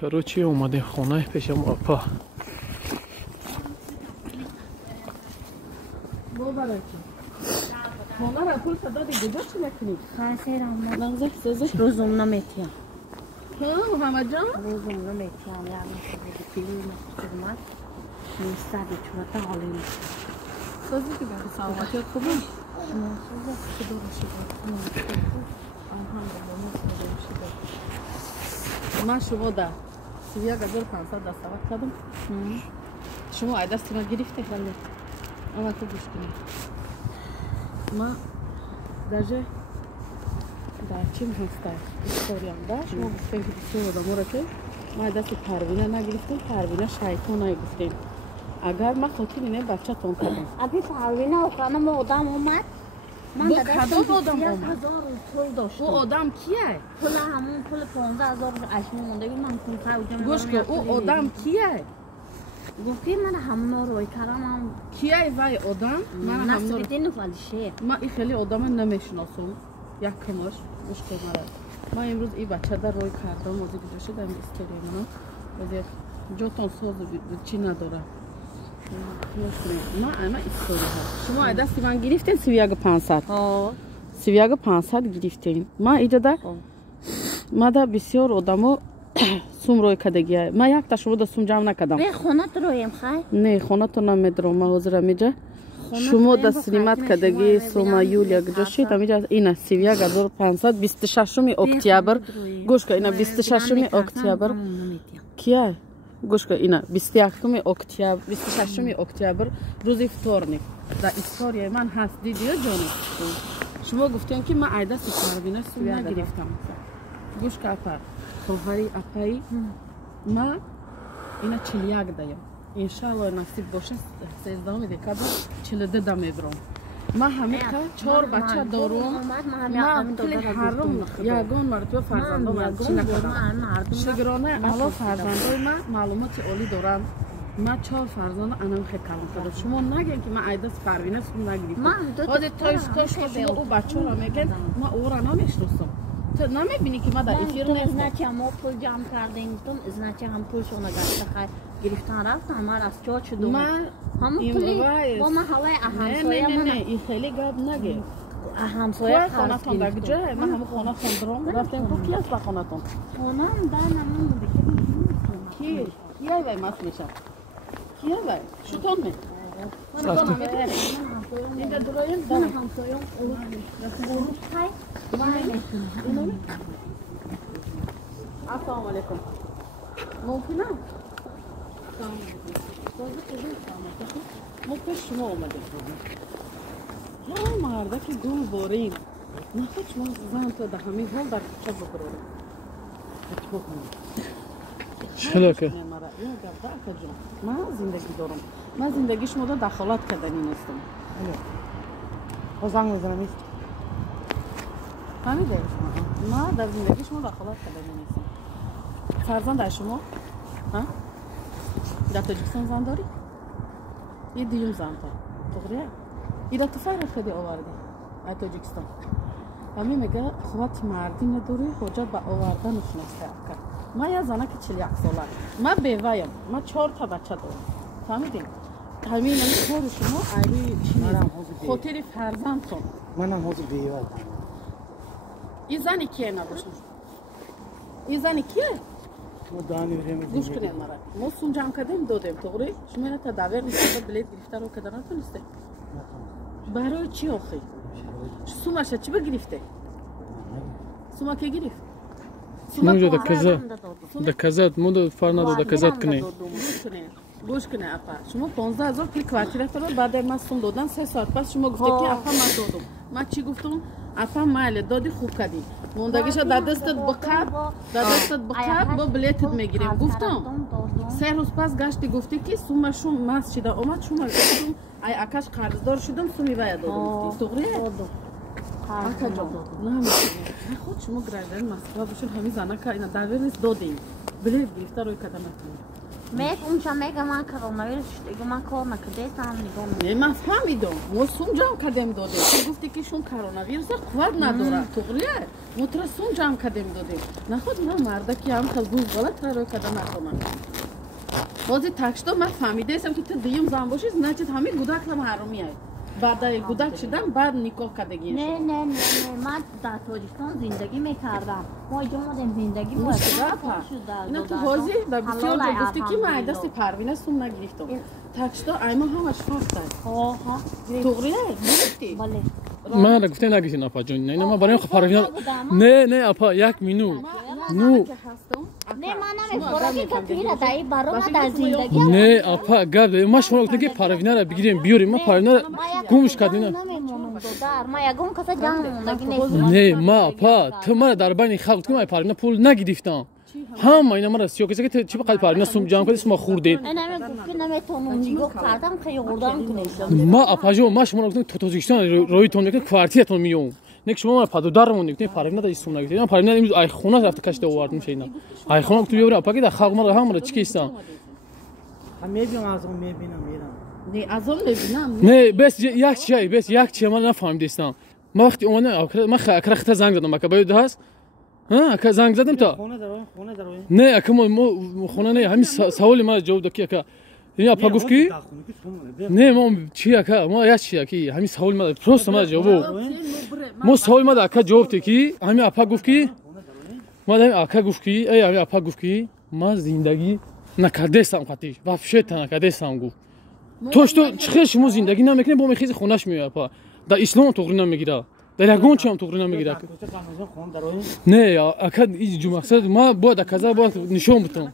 Короче, اومده خونه پیشم آپا. خونه را پول صدا دیگه داشت نکنید. خیر اما لحظه سازش روزم نمیتیم. همه جان روزم نمیتیم. یعنی که فیلم خدمت نیستی چون تا حالی نیست. سازی که برای سلامتیت خوبه؟ نه سازی که درسته. من شما در 31,500 دستاورد کردم. شما ای دستی من گرفته خاله. اما تو گوش کنید. ما درجه در چیم هسته استوریم داشت. شما گفتیم که بسیار آدم را که ما دست پروینه نگرفتیم. پروینه شیطان نگفتیم. اگر ما خاطر اینه بچه تون کردم. ابی پروینه و خانم آدم اومد. من با دادم کدام آدم 1,000 اومد؟ پول داشتم. او آدم کیه؟ پول همون پول 15,000 اشمی مونده که من کنفه و جمعه گوش کن او آدم کیه؟ گفتی من همون روی کردم هم کیه وای آدم؟ من هم نصیبیدین فالشه ما این خیلی آدم نمیشناسم. یک کمش گوش کن مرا. ما امروز این بچه در روی کردم موزی گذاشته در این استوری منو. ولی جاتون ساز چی نداره. ما اما استوری هست. شما دستی من گرفتین 31,500. 31,500 گرفتین. ما اینجا در ما در بسیار آدمو سوم روی کدگیه. ما یک تا شما در سوم جمع نکردم. به خونه تو رویم خواهی؟ نه خونه تو نمیدرم. ما حاضر میجا شما در سلیمت کدگی سوم یولیا گذاشتید. امیجا این 31,500 26 اکتبر. گوش کن اینا 26 اکتبر. کیه؟ گوش کن اینا 21 اکتبر 26 اکتبر روز وторник. در استوری من هست دیدی جانی. شما گفتین که من ایده سپروینه سوم نگرفتم. گوش کن اپا خواهری اپایی ما اینا 41 دایم. انشالله نصیب باشه 13 دکتر 42 دام میبرم. ما همه که 4 بچه دارم. ما کلی حرم یگان مرتبه فرزندم چی نکردم. شگرانه علا فرزندای من معلومات عالی دارم. ما 4 فرزند انم خیلی کلان کردم. شما نگین که من ایده پروینه سوم نگرفتم. خودت توش شما او بچه را میگن ما او را نمیشناسم. تو نمیبینی که ما در افیر نیستم. ازنچه ما پول جمع کردیم گفتم ازنچه هم پول شما گشته خیلی گرفتن رفتم من از جا شدم همون پولی با ما هوای همسایه من نه این خیلی گاب نگه همسایه خانه تون در کجا؟ من همون خانه تون درم رفتیم تو کی است با خانه تون؟ خانه هم در نمون بوده کی؟ کیه وای مست میشه؟ کیه وای؟ شتون می؟ اینجا درایم من همسایه اولو خیلی السلام علیکم ممکنه؟ ما پیش شما آمده ها مرده که گل باریم نخواد شما زن تو در همین حال در کچه ببراریم چلا که؟ من زندگی دارم من زندگی شما در دخالت کردنی نیستم زنگ میزنم نیست فهمیده شما ما در زندگی شما دخالت کردنی نیستم فرزند در شما در تاجیکستان زن داری؟ یه دیوم زن تا تغریه؟ ایره تو فرق خیلی آوردی از تاجیکستان همین میگه خواهد مردی نداری حجت به آوردن نشناسته کرد ما یه زنه که 41 ساله ما بیوایم ما 4 تا بچه دارم فهمیدین؟ همین کار شما ایری خاطر فرزندتون منم حاضر بیوه این زنی کیه نباشم؟ این زنی کیه؟ ما دانی بریم گوش کنیم مرا ما سون جمع کردیم دادیم تغری شما اینا تا داور نیست بلیت گرفته رو کدن نتونسته برای چی آخی؟ سومش چی بگرفته؟ سوما که گرفت؟ موجه دکزد موده فرناده دکزد کنی گوش کنه اپا شما 15,000 پول کوارتیره تو بعد من سوم دادن 3 ساعت پس شما گفته که اپا من دادم من چی گفتم اپا مال دادی خوب کردی موندگیش در دستت بقب با بلیتت میگیریم گفتم 3 روز پس گشتی گفتی که سوم شما مسجد اومد شما گفتم ای اکاش قرضدار شدم سومی باید دادم تغری اکا جان نه خود شما گرایدن مسئله باشون همین زنه که اینا داور نیست دادیم بلیت گرفته روی کدامتون Мек унча мега ман коронавирус шуд ман кор накардам нигоҳ не ман фаҳмидам мо сум ҷамъ кардем додем ту гуфти ки шум коронавируса қувват надорад туғрия мо тура сум ҷамъ кардем додем наход ман марда ки ҳам хел гуфт ғалатра рой карда накунам ҳозир такшто ман фаҳмидаесам ки ту дуюм зан бошӣ значит ҳамин гудакам ҳаромияй баъдаи гудак шудам баъд никоҳ кардагӣ не ман дар тоҷикистон зиндагӣ мекардам мо иҷо омадем зиндагӣ ина ту ҳозир дар бисёр ҷо гуфти ки ман ай дасти парвина сум нагирифтам такшто аймо ҳамаш фактад туғрияй гирифтӣ ман гуфте нагирифтем апа ҷон не ман барои парвина не апа як минут ну не апа гап ма шумо гуфтем ки парвинаро бигирем биёрем ма парвинаро гумш кардем не ма апа ту мара дар байни халқ гуфтем ай парвина пул нагирифтам ҳама ина мара сиё кеса ки чи бақад парвина сум ҷамъ кардем ма хурдем ма апа ҷон ма шуморо гуфтем то тоҷикистон роитон мекунем квартиратон миём не ки шумо мара падодарамон гуфтем парвина да сум нагирифтем парвина имрӯз айхона рафта кашида овардим шайна айхона гуфтем биёрем апа ки дар халқ мара ҳамара чӣ кестам не бес як чия ман нафаҳмидестам ман вақти омадам акра хита занг задам ака баёд ҳаст ака занг задам то не ака мо хона не ҳамин саволи мара ҷавоб да ки ака ин апа гуфт ки не мо чи ака мо як чи ки ҳамин саволи мара просто мара ҷавоб мо саволи мара ака ҷавоб де ки ҳамин апа гуфт ки ма ака гуфт ки ай ҳамин апа гуфт ки ман зиндагӣ накардестам қатӣ вообще та накардестам гуфт то что чӣ хел шумо зиндагӣ намекунед бо мехизи хонаш меояд апа дар ислом туғри намегира дар ягон чиам туғри намегира не ака ин мақсад ма бояд аказа бояд нишон бутам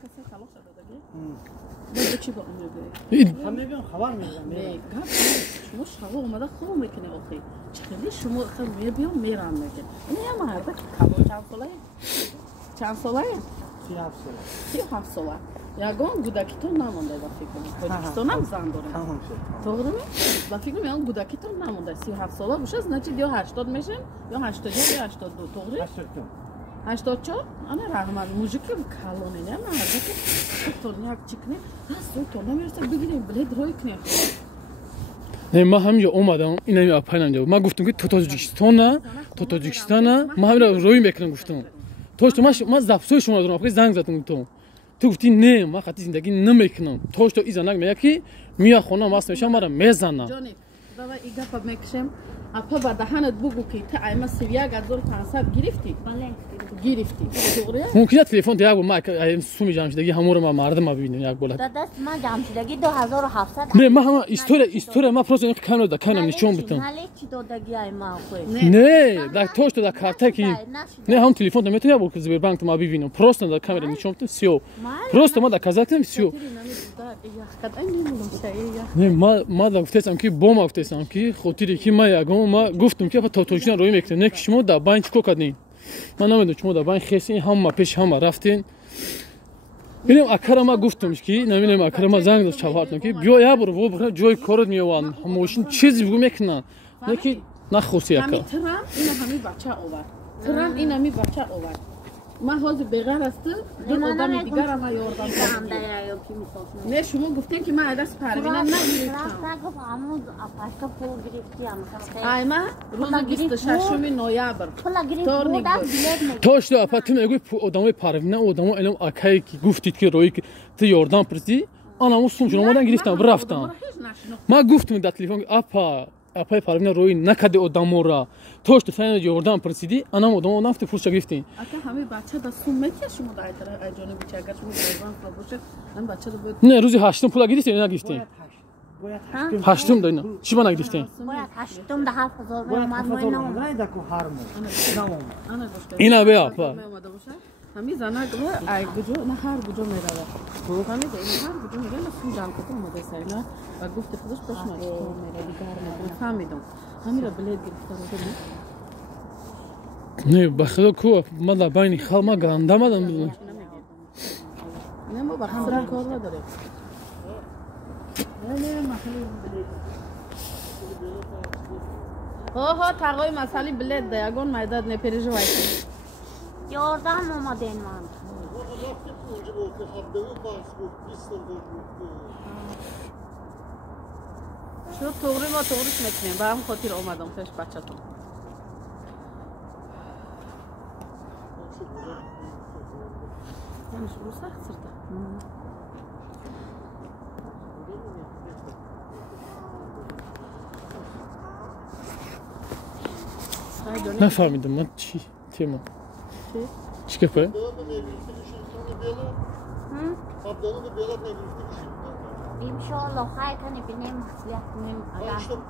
чанд солае 37 сола ягон гудакитон намонда ба фикрам тоҷикистонам зан дорем тоғрими ба фикрам ягон гудакитон намонда 37 сола боша значит ё 80 мешем ё 81 ё 82 тоғри 84 ана рағмат мужики калоне не ана ҳардаки тон як чикне асутон намерса бигирем билет рой кунем не ма ҳамҷо омадам инами апайнам ҷавоб ма гуфтам ки то тоҷикистона ма ҳамира рой мекунам гуфтам то что ма записои шумо дорам апа занг задам гуфтам ту гуфти не ма қатӣ зиндагӣ намекунам то что иза наг мея ки мия хона маст мешам мара мезанам ҷониб давай и гапа мекушем апа ба даҳанат бугу ки та айма 31500 гирифтӣ гирифтӣ туғрия мумкина телефон як бор ма суми ҷамъшидагӣ ҳамонро ма мардама бибинем як бор дадаст ма ҷамъшидагӣ 2700 не ма ҳама история ма просто камера да камера нишон бутам не да то что да карта ки не ҳам телефон да метавонам як бор сбербанк ма бибинам просто да камера нишон бутам всё просто ма да казактам всё не ма да гуфтесам ки бо ма гуфтесам ки хотире ки ма ягон ма гуфтам ки апа то тоҷикистон рӯй мекунем не ки шумо да байн чӣ кор кардем ман намедонам шумо да байн хесин ҳама пеши ҳама рафтен бинем акара ма гуфтам ки намедонам акара ма занг дод шавҳартам ки биё як бор во бихӯрам ҷои корот меовам мошин чизи бигӯ мекунам не ки нахоси ака трам ина ҳами бача овард трам ин ҳами бача овард ман ҳозир беғайр аст ду одами дигара ма ёрдам не шумо гуфтем ки ман адаст парвина нагирифтам ай ма рӯзи 26 ноябр вторник то что апа ту мегӯи одамои парвина одамо элом акае ки гуфтид ки рои ту ёрдам пурсӣ анамо сум чун омадам гирифтам рафтам ман гуфтам дар телефон апа апаи парвина рои накарди одамора то что ту ёрдам пурсидӣ анам одам нафти пурса гирифтем ака ҳами бача да сум метия шумо да айҷониби чи агар шумо байван бошед ҳами бача да бояд не рӯзи 8 пула гирифтем нагирифтем 8 да ина чӣ ба нагирифтем ина бе апа ҳами занак ай гуҷо на ҳар гуҷо меравад ҳамида ин ҳар гуҷо мегӯяд на сум ҷамъ кардам модасай на ва гуфти худаш пошма то мерави гар мекунам фаҳмидам ҳамира билет гирифта не ба худо ку ма дар байни халқ ма гандамадам не мо ба худо кор надорем ҳо тағои масъали билет да ягон майдад не переживайте ёрдам омаден ман شو توری ما توریش میکنیم با هم خاطر اومدم پیش بچه‌تون یعنی شروع سخت سرده نفهمیدم من چی تیما چی که پای İnşallah haykan ibinem mahsuliyatının aga.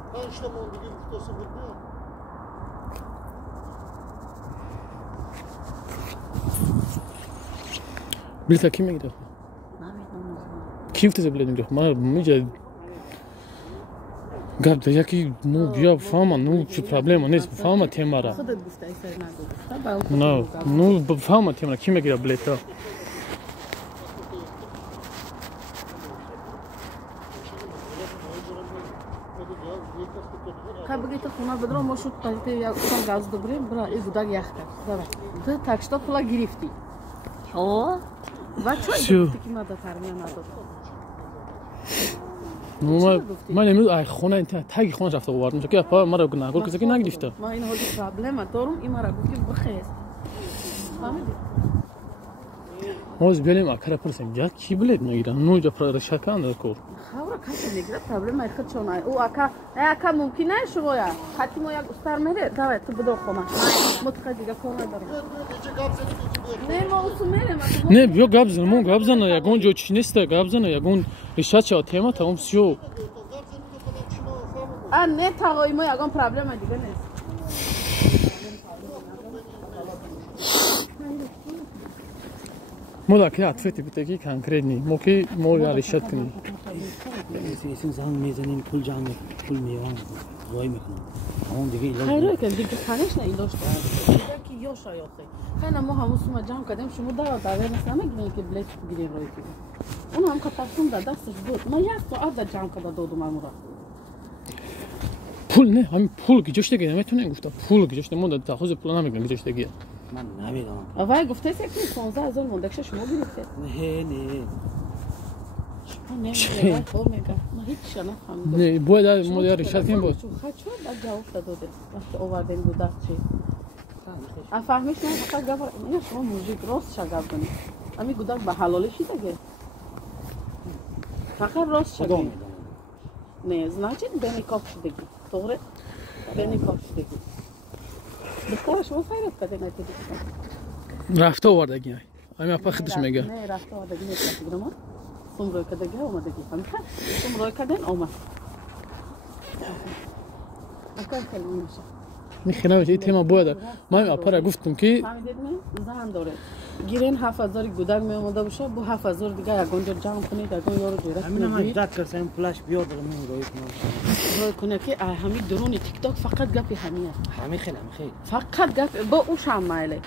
بلیت کی میگیره کی فتز بلیت میگیره ما میجا گاب دیگه کی نو بیا فهم نو چی پرابلم نیست فهم تیما را خودت گفته ای سر نگو نو فهم تیما کی میگیره بلیت بگید خونه بدرم ما شد قضیه یک سال گاز دبریم برای این گودک یخ کرد داره تو تکشتا پولا گرفتی او بچه ای گفتی که ما دا ترمیه نداد من امروز ای خونه تاگی خونه رفته آوردم که پا مرا نگور کسی که نگرفته ما این حالی پرابلم دارم این مرا گفت که بخیز فهمیدی موز بیلیم اکره پرسیم جا کی بلیت میگیره نو جا رشکه اندر کور خورا کسی میگیره پرابلم ای خود چون او اکا ممکنه شما یا حتی ما یک استار میره داره تو بدو خونه متقه دیگه کار ندارم نه ما اوسو میرم نه بیا گابزن مون گابزن یگون جو چی نیست گابزن یگون ریشت چه تیما تمام سیو نه تاگای ما یگون پرابلم دیگه نیست مولا که عطفتی بیتگی کنکرینی موکی مولا ریشت کنی اسم زن میزنیم پول جمع پول میوان روی میکنم اون دیگه خیره که دیگه خانش نه ایلاش دیگه که یا شایخه خیلی ما همون سوما جمع کردیم شما داره مثلا نگیرین که بلیت بگیرین روی که اون هم که تصمیم در دستش بود ما یک ساعت در جمع کرده دادم امورا پول نه همین پول گیجشتگی نمیتونه گفته پول گیجشته ما در تخصص پول نمیگن گیجشتگی من نمیدونم اول گفته که 15000 موندکش شما گرفته نه نه ما هیچ نفهمیدم نه باید ما ریشت کنیم بود خود شد در جواب داده وقتی آوردن بود چی افهمیش نه فقط گفت نه شما موزیک راست شگاب کنید امی گودک به حلالشی دیگه فقط راست شگاب نه значит بنیکاف شدگی طوره بنیکاف شدگی بخواه شما خیرت کده نتیجه رفته آوردگی همین اپا خودش میگه نه رفته آوردگی نیست بگیرم سوم روی کدگی آمدگی فهمیده سوم روی کدن آمد اکر کلمی میشه میخینم این تیما باید ما همین اپا را گفتم که فهمیدید نه زن داره گیرین 7000 گودک می اومده باشه با 7000 دیگه یگونجا جمع کنید یگون یارو جوره همین ما ایجاد کردیم فلاش بیاد من روی کنه که همین درون تیک تاک فقط گپی همیه همین خیلی فقط گپ با او شام مایله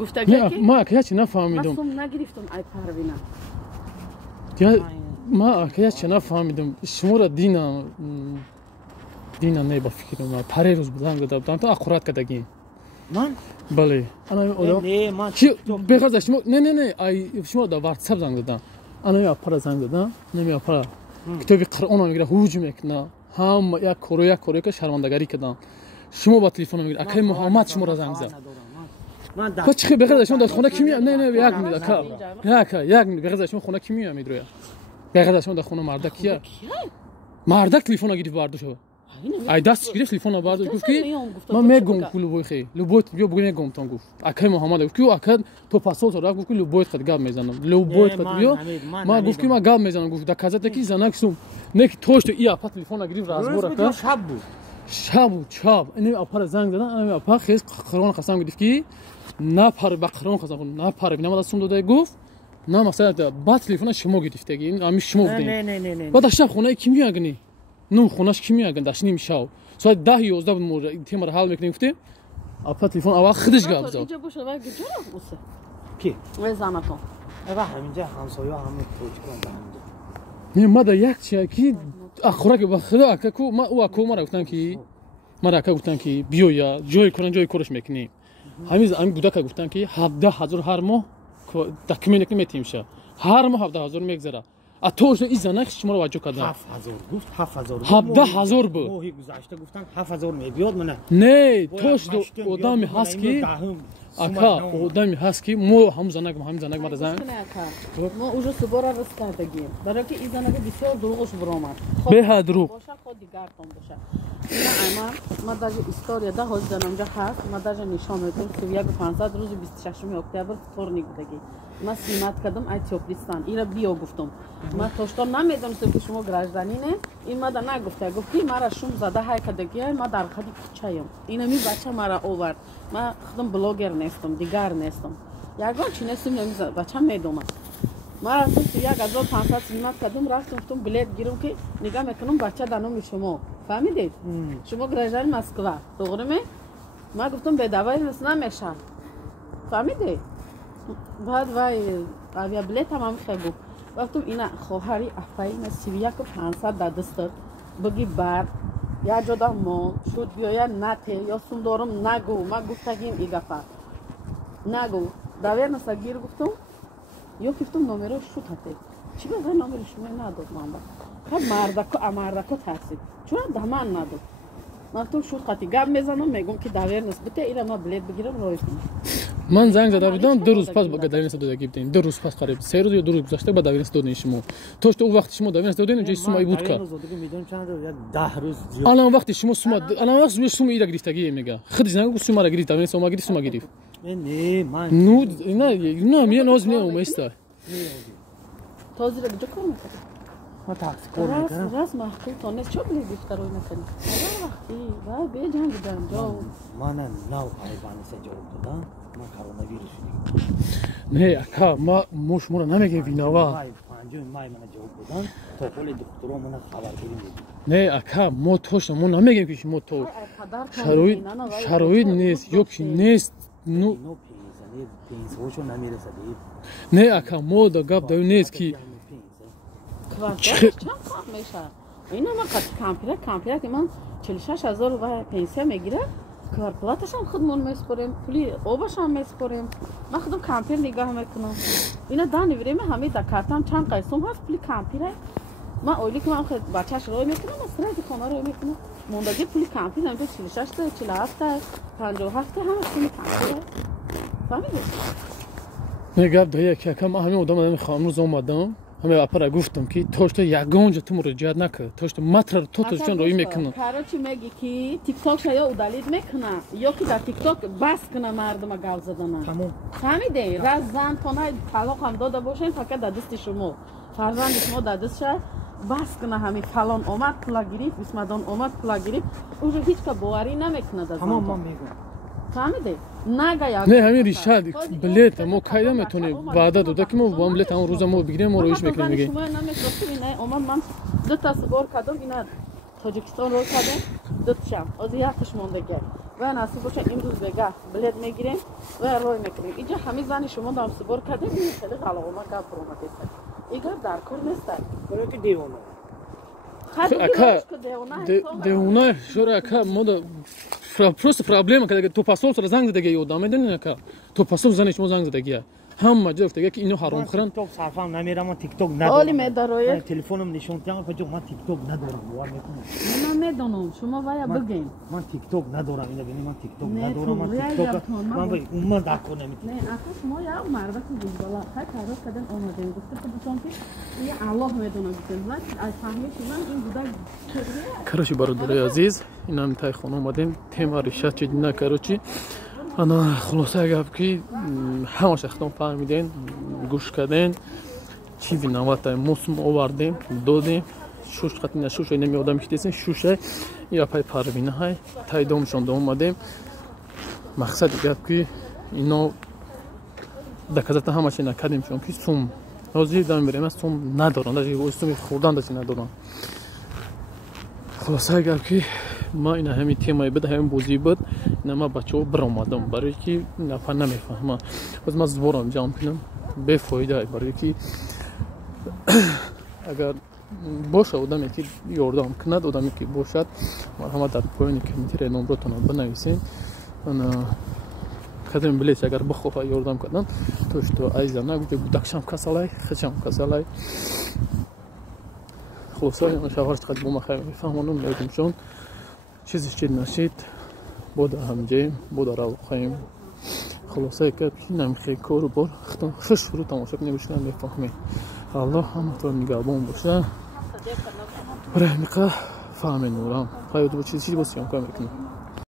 گفته که ما که چی نفهمیدم من نگرفتم ای پروینا ما که چی نفهمیدم شما را دینا نه با فکر ما پره روز بودم گفتم تو اخورات کدگی من بله انا نه من چی بخاطر شما نه ای شما دا واتساپ زنگ دادم انا یا پره زنگ دادم نمی پره کتابی قرآن میگیره هجوم میکنه هم یک کره که شرمندگی کردن شما با تلفن میگیره اکی محمد شما را زنگ زد من چی بخاطر شما در خونه کی میاد نه یک میاد یک بخاطر شما خونه کی میاد میدروه بخاطر شما در خونه مرد کیه مرد تلفن گرفت برداشت ای دستش گرفت تلفن برداشت گفت که من میگم کلو بوی خی لوبوت بیا بگم گم تون گفت اکی محمد گفت که اکی تو پاسول تو گفت که لوبوت خد گاب میزنم لوبوت خد بیا ما گفت که ما گاب میزنم گفت در کازت کی زنک سوم نه که توش تو ای اپا تلفن گرفت رازبور کرد شب اینو اپا زنگ دادن اینو اپا خیز قرآن قسم گفت که نه پر بقران قسم نه پر بینم دستم داده گفت نه مثلا با تلفن شما گرفتگی این امی شما بودین نه بعد شب خونه کی میاگنی نو خونش کی میاگن داش نیم شاو ساعت 10 11 مور تیمر حال میکنیم گفته اپا تلفن اول خودش گاب زد اینجا باشه و گجا بوسه کی و زناتون همینجا همسایه همه توچ کردن نه ما دا یک چیه کی اخورا که بخدا اکو ما او اکو ما گفتن که ما گفتن که بیو یا جوی کنن جوی کورش میکنی همین گودک گفتن که 17000 هر ماه تکمیل کنیم میشه هر ماه 17000 میگذره اتوش این زنک شما رو وجه کردن 7000 گفت 7000 17000 بود ماهی گذشته گفتن 7000 میاد منه نه توش آدمی هست که اکا آدمی هست که مو هم زنک مرا زن ما اونجا سبارا رس کردگیم برای که این زنک بسیار دروغش برآمد به دروغ باشه خود دیگر تون باشه اینا ما در استوریا ده ها زنمجا هست ما در نشان میدم سویا 500 روز 26 اکتبر فورنی بودگی ما سیمات کردم اتیوپیستان اینا بیو گفتم ما توشتم نمیدونستم که شما گراجدانینه این ما در نگفته گفتی مرا شوم زده های کدگی ما در خدی کوچایم اینا می بچه مرا آورد ما خودم بلاگر نیستم دیگر نیستم یگان چی نیستم نمیزد بچه میدوم ما رفتم تو 1500 سیمات کردم رفتم گفتم بلیت گیرم که نگاه میکنم بچه دانم شما فهمیدید شما گراجدان مسکو دوغرمه ما گفتم به دعوای نمیشه فهمیدید بعد وای اویا بلیت هم خیلی گفتم اینا خواهری افاین 31500 دست بگی بعد یا جدا ما شد بیاید نته یا سوم دارم نگو ما گفتگیم ای گفت نگو داور نسگیر گفتم یا گفتم نمره شد هته چی بگه نمره شما نداد من خب مردکو ترسید چون دمان نداد من تو شد خطی گم میزنم میگم که داور نسبته اینا ما بلیت بگیرم روی کنم من زنگ زده بودم 2 روز پس با داوینس دادگی بودیم 2 روز پس قریب 3 روز یا 2 روز گذشته با داوینس دادین شما توش تو وقت شما داوینس دادین اونجا سومای بود که میدون چند روز یا 10 روز الان وقت شما سوما الان وقت سوما ایرا گرفتگی میگه خودی زنگ سوما را گرفت داوینس سوما گرفت سوما گرفت نه من نه میان از میان اومستا توزیع رو جو کار میکنه ما تاکسی کار میکنم راست محکوم تو نیست چه بلی گفت روی نکنی وقتی با به جنگ دارم جاو من نو حیوانی سجاد دادم ما کرونا ویروس نه اکا ما شما رو نمیگه ویناوا 5 مای من جواب دادم تا کل دکترا من خبر گیریم نه اکا ما توش ما نمیگیم که شما تو شرایط نیست یا کی نیست نو پینزوشو نمیرسه نه اکا ما دا گپ دو نیست که چند کار میشه اینا ما کامپیوتر که من 46000 و پنسیه میگیره کارپلاتش هم خودمون میسپریم پولی آبش هم میسپریم من خودم کامپیوتر نگاه میکنم اینا دانی بریم همه در کارتم چند قسم هست پولی کامپیوتر من اولی که من خود بچه‌ش روی میکنم استراد خانه روی میکنم موندگی پولی کامپیوتر هم 46 تا 47 تا 57 همه پولی کامپیوتر فهمیدی نه گپ دایی که کم همه آدم خامروز اومدم همه اپرا گفتم که توشت یگانجا تو مراجعت نکرد توشت متر تو چون روی میکنه کاروچی میگی که تیک تاک شاید اودالید میکنه یا که در تیک تاک بس کنه مردم گاو زدن تمام فهمیدی راز زن تونه طلاق هم داده باشین فقط در دست شما فرزند شما در دست شد بس کنه همین فلان اومد پولا گرفت بسمدان اومد پولا گرفت اونجا هیچ که باوری نمیکنه در تمام من میگم فهمیدی نه همین ریشه بلیت ما کایده میتونیم وعده داده که ما با بلیت اون روز ما بگیریم ما رویش میکنیم میگه شما نمیگفتین نه اما من دو تا سوار کردم اینا تاجیکستان رو کردم دو تاشم از یکش موندگی و نصیب باشه امروز بگه بلیت میگیریم و روی میکنیم اینجا همه زن شما دام سوار کردیم خیلی علاقه ما گپ رو میکنیم ایگار در کار نیست برای که دیوانه دیوانه شورا اکا ما просто проблема когда то посол сразу занг задеги одам медонин ака то посол занеш мо занг задеги ҳама ҷо гуфтага ки ино ҳаром хӯранд тикток сарфам намерам ман тикток надорам оли медароя телефонам нишон диам паҷо ман тикток надорам бовар мекунам ман медонам шумо вая бигин ман тикток надорам ина бини ман тикток надорам ман тикток ман ба умма дакор намитам не ака шумо я марда ки гӯшбала ҳай каро кадан омадем гуфта худтон ки я аллоҳ медона гуфтем ва аз фаҳмиш ман ин буда короче бародари азиз инам тай хона омадем тема риша чидина короче ана хулоса гап ки ҳама шахтон фаҳмиден гӯш карден чӣ виноватай мусум овардем додем шуш қатина шушай намеодам китесен шушай я пай парвинаҳай тайдомшонда омадем мақсади гап ки ино доказата ҳамаша накардемшон ки сум ҳозир дам берем сум надорам суми хӯрдан даси надорам хулоса гап ки ма ина ҳамин темаи буд ҳамин бозӣ буд ина ма бачаҳо биромадам барое ки нафар намефаҳма боз ма зуборам ҷамъ кунам бефоида барое ки агар боша одаме ки ёрдам кунад одаме ки бошад марҳамат дар поёни комментария номротона бинависем кадем билес агар бихоҳа ёрдам кардан то што айза нагӯ гудакшам касалай хичам касалай хулоса шавҳар чиқад бомахай мефаҳмонам медумшон чизи чид нашид бода ҳамҷем бода равоқаем хулоса ка намихе кору бор хиш рӯ тамоша кунем бишна мефаҳмем аллоҳ ҳаматон нигаҳбон боша барои миқа фаҳме нурам хаёти бо чизи бо сиёмка мекунем